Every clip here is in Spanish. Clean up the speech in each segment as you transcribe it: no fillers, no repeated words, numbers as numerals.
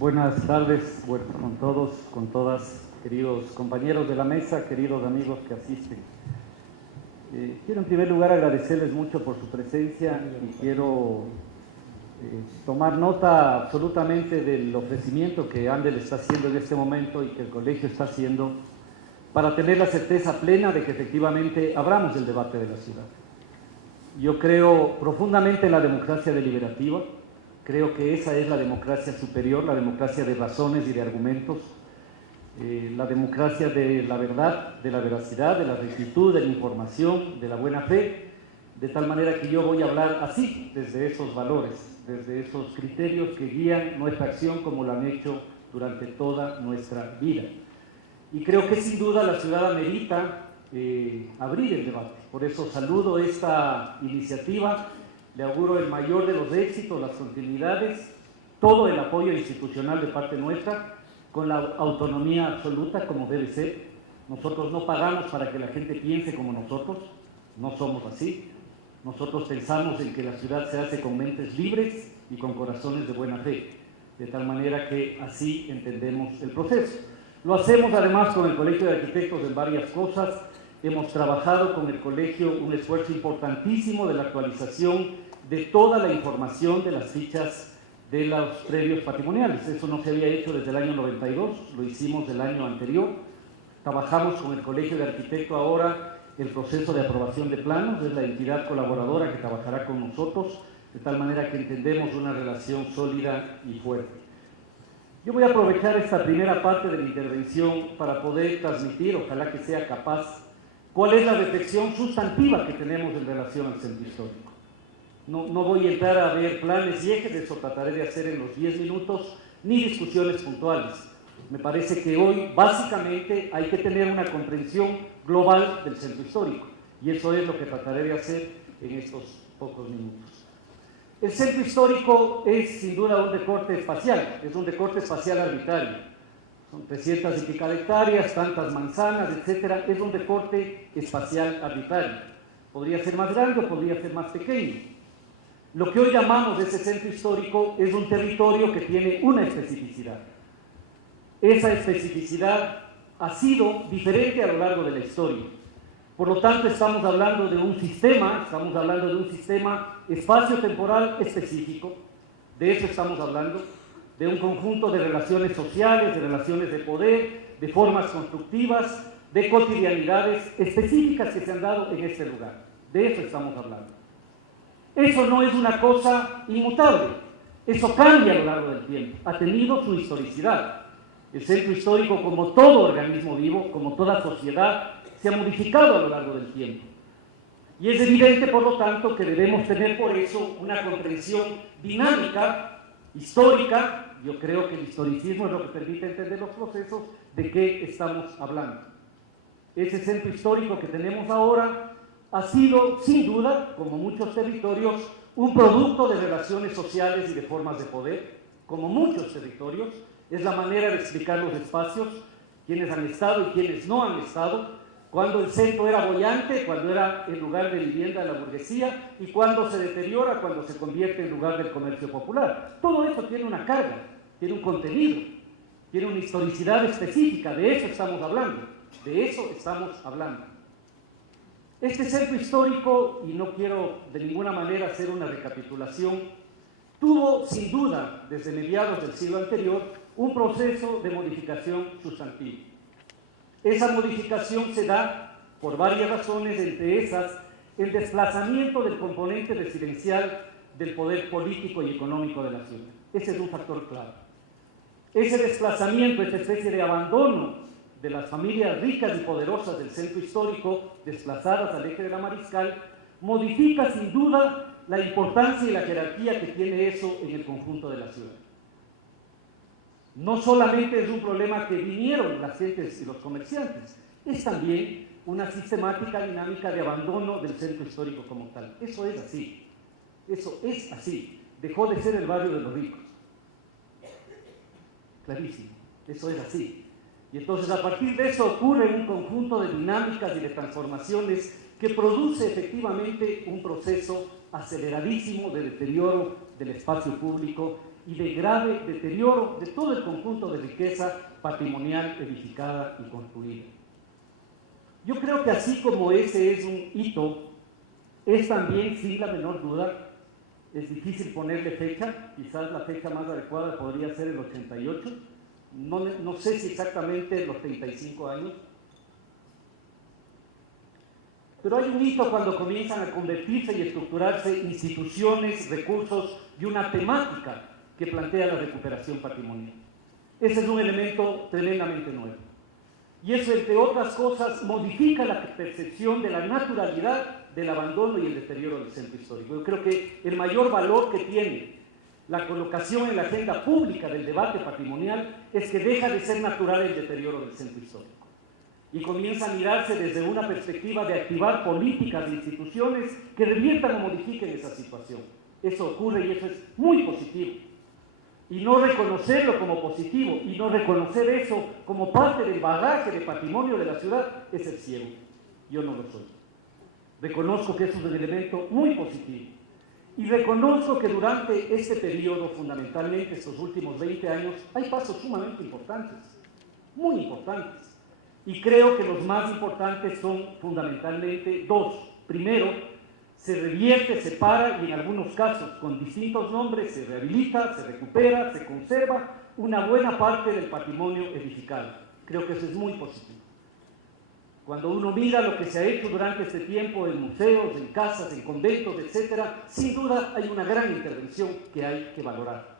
Buenas tardes con todos, con todas, queridos compañeros de la mesa, queridos amigos que asisten. Quiero en primer lugar agradecerles mucho por su presencia y quiero tomar nota absolutamente del ofrecimiento que Andel está haciendo en este momento y que el colegio está haciendo para tener la certeza plena de que efectivamente abramos el debate de la ciudad. Yo creo profundamente en la democracia deliberativa. Creo que esa es la democracia superior, la democracia de razones y de argumentos, la democracia de la verdad, de la veracidad, de la rectitud, de la información, de la buena fe, de tal manera que yo voy a hablar así, desde esos valores, desde esos criterios que guían nuestra acción como lo han hecho durante toda nuestra vida. Y creo que sin duda la ciudad amerita abrir el debate. Por eso saludo esta iniciativa. Le auguro el mayor de los éxitos, las continuidades, todo el apoyo institucional de parte nuestra, con la autonomía absoluta como debe ser. Nosotros no pagamos para que la gente piense como nosotros, no somos así. Nosotros pensamos en que la ciudad se hace con mentes libres y con corazones de buena fe, de tal manera que así entendemos el proceso. Lo hacemos además con el Colegio de Arquitectos en varias cosas. Hemos trabajado con el colegio un esfuerzo importantísimo de la actualización de toda la información de las fichas de los predios patrimoniales. Eso no se había hecho desde el año 92, lo hicimos el año anterior. Trabajamos con el Colegio de Arquitectos ahora el proceso de aprobación de planos, es la entidad colaboradora que trabajará con nosotros, de tal manera que entendemos una relación sólida y fuerte. Yo voy a aprovechar esta primera parte de la intervención para poder transmitir, ojalá que sea capaz, cuál es la reflexión sustantiva que tenemos en relación al centro histórico. No voy a entrar a ver planes y ejes, eso trataré de hacer en los 10 minutos, ni discusiones puntuales. Me parece que hoy básicamente hay que tener una comprensión global del centro histórico y eso es lo que trataré de hacer en estos pocos minutos. El centro histórico es sin duda un recorte espacial, es un recorte espacial arbitrario. Son 300 y pico de hectáreas, tantas manzanas, etcétera. Es un recorte espacial arbitrario. Podría ser más grande o podría ser más pequeño. Lo que hoy llamamos ese centro histórico es un territorio que tiene una especificidad. Esa especificidad ha sido diferente a lo largo de la historia. Por lo tanto, estamos hablando de un sistema espacio-temporal específico. De eso estamos hablando. De un conjunto de relaciones sociales, de relaciones de poder, de formas constructivas, de cotidianidades específicas que se han dado en este lugar. De eso estamos hablando. Eso no es una cosa inmutable, eso cambia a lo largo del tiempo, ha tenido su historicidad. El centro histórico, como todo organismo vivo, como toda sociedad, se ha modificado a lo largo del tiempo. Y es evidente, por lo tanto, que debemos tener por eso una comprensión dinámica, histórica. Yo creo que el historicismo es lo que permite entender los procesos de qué estamos hablando. Ese centro histórico que tenemos ahora ha sido, sin duda, como muchos territorios, un producto de relaciones sociales y de formas de poder, como muchos territorios. Es la manera de explicar los espacios, quienes han estado y quienes no han estado, cuando el centro era boyante, cuando era el lugar de vivienda de la burguesía y cuando se deteriora, cuando se convierte en lugar del comercio popular. Todo eso tiene una carga, tiene un contenido, tiene una historicidad específica, de eso estamos hablando, de eso estamos hablando. Este centro histórico, y no quiero de ninguna manera hacer una recapitulación, tuvo sin duda desde mediados del siglo anterior un proceso de modificación sustantiva. Esa modificación se da por varias razones, entre esas el desplazamiento del componente residencial del poder político y económico de la ciudad. Ese es un factor clave. Ese desplazamiento, esta especie de abandono de las familias ricas y poderosas del centro histórico, desplazadas al eje de la Mariscal, modifica sin duda la importancia y la jerarquía que tiene eso en el conjunto de la ciudad. No solamente es un problema que vinieron las gentes y los comerciantes, es también una sistemática dinámica de abandono del centro histórico como tal. Eso es así. Eso es así. Dejó de ser el barrio de los ricos. Clarísimo. Eso es así. Y entonces a partir de eso ocurre un conjunto de dinámicas y de transformaciones que produce efectivamente un proceso aceleradísimo de deterioro del espacio público y de grave deterioro de todo el conjunto de riqueza patrimonial edificada y construida. Yo creo que así como ese es un hito, es también, sin la menor duda, es difícil ponerle fecha, quizás la fecha más adecuada podría ser el 88, no sé si exactamente los 35 años, pero hay un hito cuando comienzan a convertirse y estructurarse instituciones, recursos y una temática que plantea la recuperación patrimonial. Ese es un elemento tremendamente nuevo. Y eso, entre otras cosas, modifica la percepción de la naturalidad del abandono y el deterioro del centro histórico. Yo creo que el mayor valor que tiene la colocación en la agenda pública del debate patrimonial es que deja de ser natural el deterioro del centro histórico y comienza a mirarse desde una perspectiva de activar políticas e instituciones que reviertan o modifiquen esa situación. Eso ocurre y eso es muy positivo. Y no reconocerlo como positivo y no reconocer eso como parte del bagaje de patrimonio de la ciudad es ser ciego. Yo no lo soy. Reconozco que eso es un elemento muy positivo. Y reconozco que durante este periodo, fundamentalmente estos últimos 20 años, hay pasos sumamente importantes, muy importantes. Y creo que los más importantes son fundamentalmente dos. Primero, se revierte, se para y en algunos casos, con distintos nombres, se rehabilita, se recupera, se conserva una buena parte del patrimonio edificado. Creo que eso es muy positivo. Cuando uno mira lo que se ha hecho durante este tiempo en museos, en casas, en conventos, etc., sin duda hay una gran intervención que hay que valorar.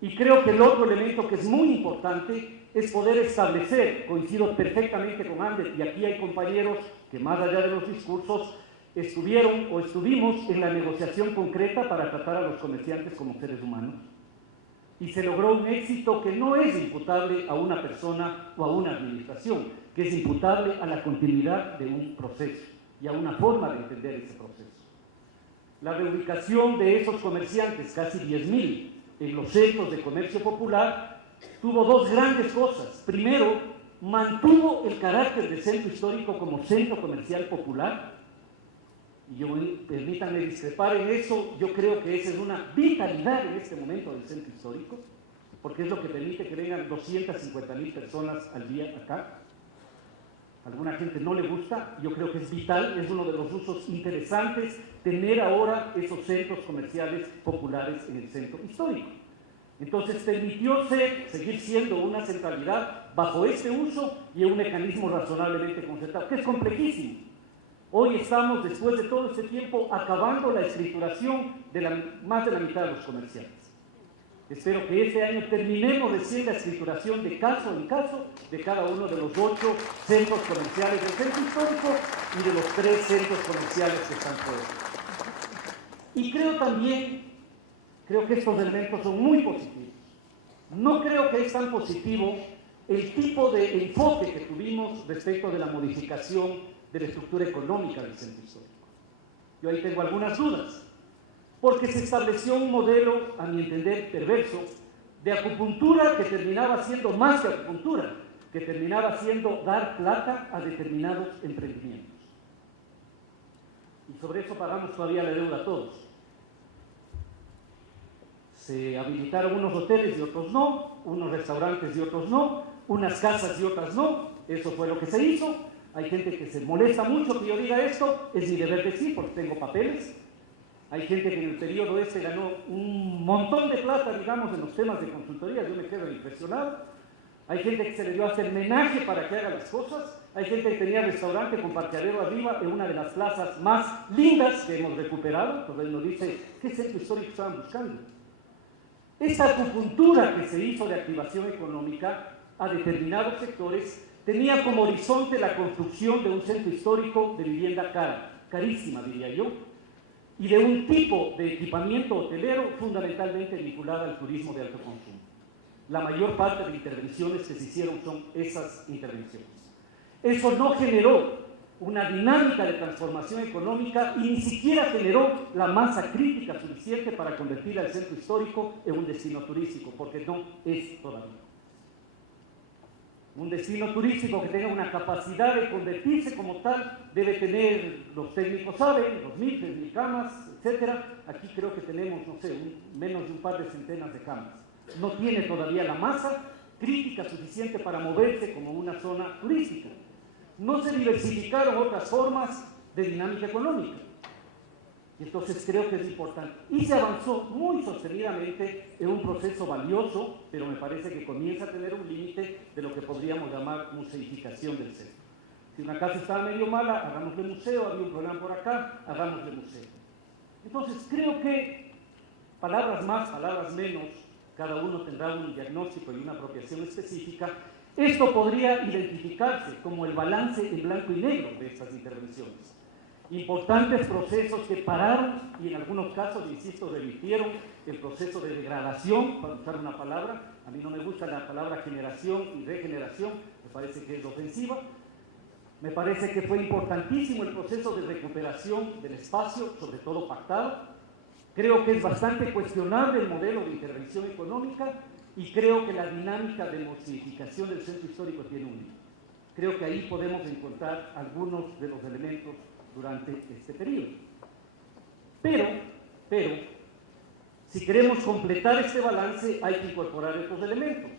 Y creo que el otro elemento que es muy importante es poder establecer, coincido perfectamente con Ander, y aquí hay compañeros que más allá de los discursos estuvieron o estuvimos en la negociación concreta para tratar a los comerciantes como seres humanos. Y se logró un éxito que no es imputable a una persona o a una administración, que es imputable a la continuidad de un proceso y a una forma de entender ese proceso. La reubicación de esos comerciantes, casi 10.000, en los centros de comercio popular, tuvo dos grandes cosas. Primero, mantuvo el carácter de centro histórico como centro comercial popular. Y permítanme discrepar en eso, yo creo que esa es una vitalidad en este momento del centro histórico, porque es lo que permite que vengan 250.000 personas al día acá. A alguna gente no le gusta, yo creo que es vital, es uno de los usos interesantes tener ahora esos centros comerciales populares en el centro histórico. Entonces permitió seguir siendo una centralidad bajo este uso y un mecanismo razonablemente concertado, que es complejísimo. Hoy estamos, después de todo este tiempo, acabando la escrituración de más de la mitad de los comerciantes. Espero que este año terminemos recién la escrituración de caso en caso de cada uno de los 8 centros comerciales del centro histórico y de los 3 centros comerciales que están por ahí. Y creo que estos elementos son muy positivos. No creo que es tan positivo el tipo de enfoque que tuvimos respecto de la modificación de la estructura económica del centro histórico. Yo ahí tengo algunas dudas, porque se estableció un modelo, a mi entender, perverso, de acupuntura que terminaba siendo más que acupuntura, que terminaba siendo dar plata a determinados emprendimientos. Y sobre eso pagamos todavía la deuda a todos. Se habilitaron unos hoteles y otros no, unos restaurantes y otros no, unas casas y otras no, eso fue lo que se hizo. Hay gente que se molesta mucho que yo diga esto, es mi deber decir porque tengo papeles. Hay gente que en el periodo este ganó un montón de plata, digamos, en los temas de consultoría, yo me quedo impresionado. Hay gente que se le dio a hacer homenaje para que haga las cosas. Hay gente que tenía restaurante con parqueadero arriba en una de las plazas más lindas que hemos recuperado. Entonces él nos dice, ¿qué centro histórico estaban buscando? Esa acupuntura que se hizo de activación económica a determinados sectores tenía como horizonte la construcción de un centro histórico de vivienda cara, carísima diría yo, y de un tipo de equipamiento hotelero fundamentalmente vinculado al turismo de alto consumo. La mayor parte de intervenciones que se hicieron son esas intervenciones. Eso no generó una dinámica de transformación económica y ni siquiera generó la masa crítica suficiente para convertir al centro histórico en un destino turístico, porque no es todavía. Un destino turístico que tenga una capacidad de convertirse como tal debe tener, los técnicos saben, 2.000, 3.000 camas, etc. Aquí creo que tenemos, no sé, menos de un par de centenas de camas. No tiene todavía la masa crítica suficiente para moverse como una zona turística. No se diversificaron otras formas de dinámica económica. Y entonces creo que es importante. Y se avanzó muy sostenidamente en un proceso valioso, pero me parece que comienza a tener un límite de lo que podríamos llamar museificación del centro. Si una casa estaba medio mala, hagámosle museo, había un problema por acá, hagámosle museo. Entonces creo que, palabras más, palabras menos, cada uno tendrá un diagnóstico y una apropiación específica, esto podría identificarse como el balance en blanco y negro de estas intervenciones. Importantes procesos que pararon y en algunos casos, insisto, revirtieron el proceso de degradación, para usar una palabra. A mí no me gusta la palabra generación y regeneración, me parece que es ofensiva. Me parece que fue importantísimo el proceso de recuperación del espacio, sobre todo pactado. Creo que es bastante cuestionable el modelo de intervención económica y creo que la dinámica de modificación del centro histórico tiene un límite. Creo que ahí podemos encontrar algunos de los elementos durante este periodo. Pero, si queremos completar este balance, hay que incorporar estos elementos.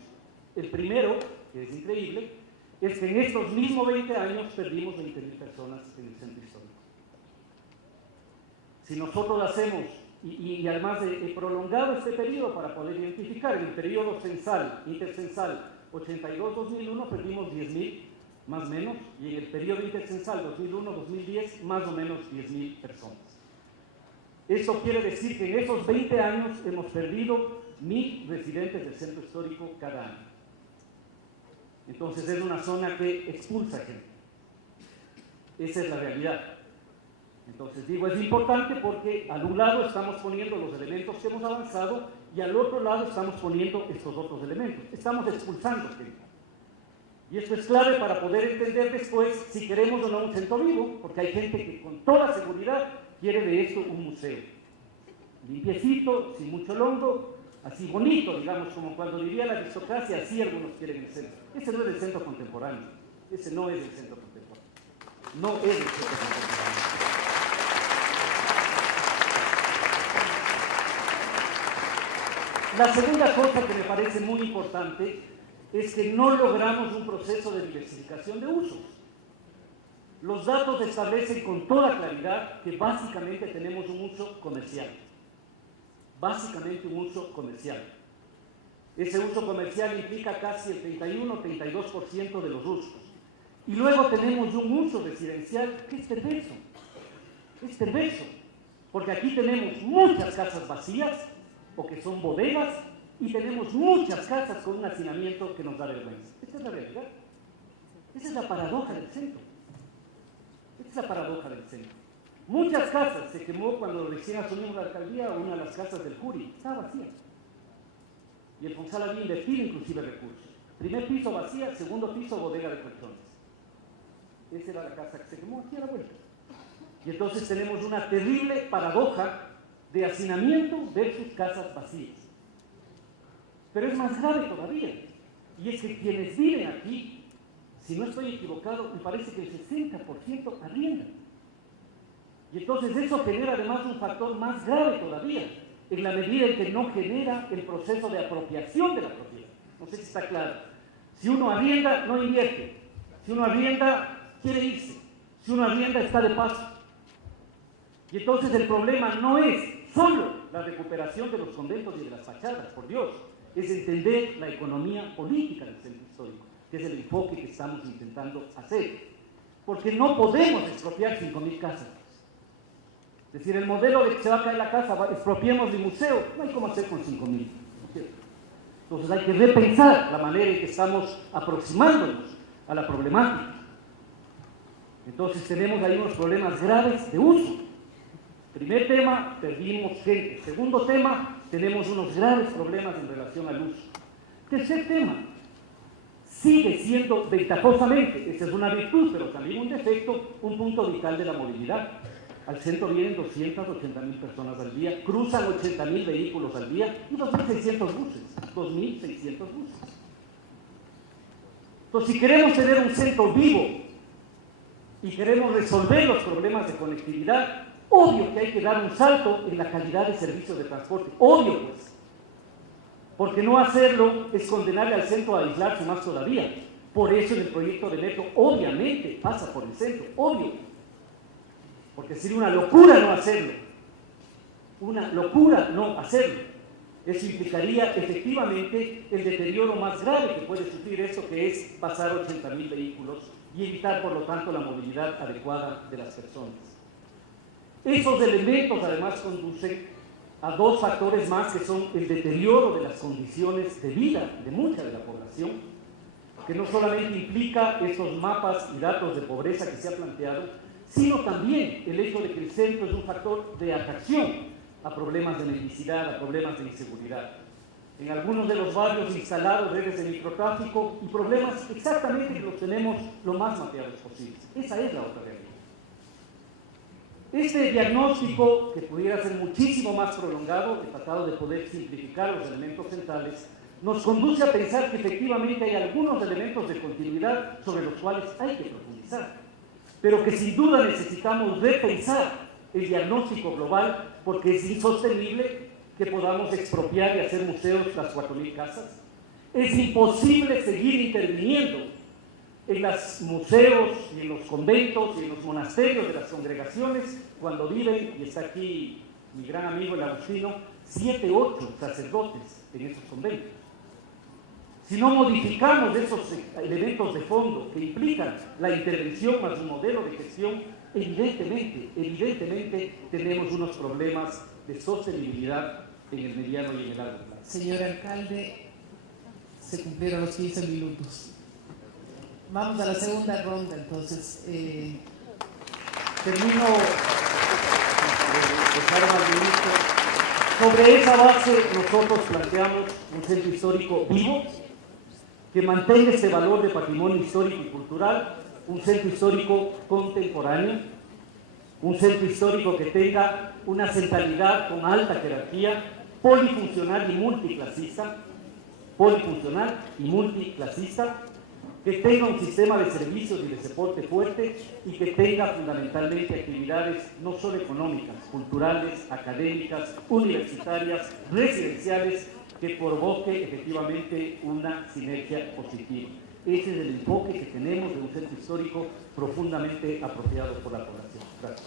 El primero, que es increíble, es que en estos mismos 20 años perdimos 20.000 personas en el centro histórico. Si nosotros hacemos, y además he prolongado este periodo para poder identificar, en el periodo censal, intercensal, 82-2001, perdimos 10.000, más o menos, y en el periodo intercensal 2001-2010, más o menos 10.000 personas. Eso quiere decir que en esos 20 años hemos perdido 1.000 residentes del centro histórico cada año. Entonces es una zona que expulsa gente. Esa es la realidad. Entonces digo, es importante porque al un lado estamos poniendo los elementos que hemos avanzado y al otro lado estamos poniendo estos otros elementos. Estamos expulsando gente. Y esto es clave para poder entender después si queremos o no un centro vivo, porque hay gente que con toda seguridad quiere de esto un museo. Limpiecito, sin mucho londo, así bonito, digamos, como cuando vivía la aristocracia, así algunos quieren el centro. Ese no es el centro contemporáneo. Ese no es el centro contemporáneo. No es el centro contemporáneo. La segunda cosa que me parece muy importante es que no logramos un proceso de diversificación de usos. Los datos establecen con toda claridad que básicamente tenemos un uso comercial. Básicamente un uso comercial. Ese uso comercial implica casi el 31-32% de los usos. Y luego tenemos un uso residencial que es perverso. Es perverso. Porque aquí tenemos muchas casas vacías o que son bodegas y tenemos muchas casas con un hacinamiento que nos da vergüenza. Esta es la realidad. Esa es la paradoja del centro. Esta es la paradoja del centro. Muchas casas se quemó cuando recién asumimos la alcaldía, una de las casas del Juri, estaba vacía. Y el Fonsal había invertido inclusive recursos. Primer piso vacía, segundo piso bodega de colchones. Esa era la casa que se quemó aquí a la vuelta. Y entonces tenemos una terrible paradoja de hacinamiento versus casas vacías. Pero es más grave todavía, y es que quienes viven aquí, si no estoy equivocado, me parece que el 60% arriendan. Y entonces eso genera además un factor más grave todavía, en la medida en que no genera el proceso de apropiación de la propiedad. No sé si está claro. Si uno arrienda, no invierte. Si uno arrienda, quiere irse. Si uno arrienda, está de paso. Y entonces el problema no es solo la recuperación de los conventos y de las fachadas, por Dios. Es entender la economía política del centro histórico, que es el enfoque que estamos intentando hacer. Porque no podemos expropiar 5.000 casas. Es decir, el modelo de que se va a caer la casa, expropiemos el museo, no hay cómo hacer con 5.000. ¿No es cierto? Entonces hay que repensar la manera en que estamos aproximándonos a la problemática. Entonces tenemos ahí unos problemas graves de uso. Primer tema, perdimos gente. Segundo tema, tenemos unos graves problemas en relación al uso. Tercer tema, sigue siendo ventajosamente, esa es una virtud, pero también un defecto, un punto vital de la movilidad. Al centro vienen 280.000 personas al día, cruzan 80.000 vehículos al día y 2.600 buses, 2.600 buses. Entonces, si queremos tener un centro vivo y queremos resolver los problemas de conectividad, obvio que hay que dar un salto en la calidad de servicios de transporte, obvio pues, porque no hacerlo es condenarle al centro a aislarse más todavía. Por eso en el proyecto de metro obviamente pasa por el centro, obvio, porque sería una locura no hacerlo, una locura no hacerlo. Eso implicaría efectivamente el deterioro más grave que puede sufrir esto, que es pasar 80.000 vehículos y evitar por lo tanto la movilidad adecuada de las personas. Esos elementos además conducen a dos factores más, que son el deterioro de las condiciones de vida de mucha de la población, que no solamente implica estos mapas y datos de pobreza que se ha planteado, sino también el hecho de que el centro es un factor de atracción a problemas de mendicidad, a problemas de inseguridad. En algunos de los barrios instalados redes de microtráfico y problemas exactamente que los tenemos lo más mapeados posibles. Esa es la otra realidad. Este diagnóstico, que pudiera ser muchísimo más prolongado, he tratado de poder simplificar los elementos centrales, nos conduce a pensar que efectivamente hay algunos elementos de continuidad sobre los cuales hay que profundizar, pero que sin duda necesitamos repensar el diagnóstico global, porque es insostenible que podamos expropiar y hacer museos las 4.000 casas. Es imposible seguir interviniendo en los museos y en los conventos y en los monasterios de las congregaciones cuando viven, y está aquí mi gran amigo el Agustino, 7, 8 sacerdotes en esos conventos. Si no modificamos esos elementos de fondo que implican la intervención más un modelo de gestión, evidentemente tenemos unos problemas de sostenibilidad en el mediano y en el largo plazo. Señor alcalde, se cumplieron los 15 minutos. Vamos a la segunda ronda, entonces. Termino sobre esa base. Nosotros planteamos un centro histórico vivo, que mantenga este valor de patrimonio histórico y cultural, un centro histórico contemporáneo, un centro histórico que tenga una centralidad con alta jerarquía, polifuncional y multiclasista, que tenga un sistema de servicios y de soporte fuerte y que tenga fundamentalmente actividades no solo económicas, culturales, académicas, universitarias, residenciales, que provoque efectivamente una sinergia positiva. Ese es el enfoque que tenemos de un centro histórico profundamente apropiado por la población. Gracias.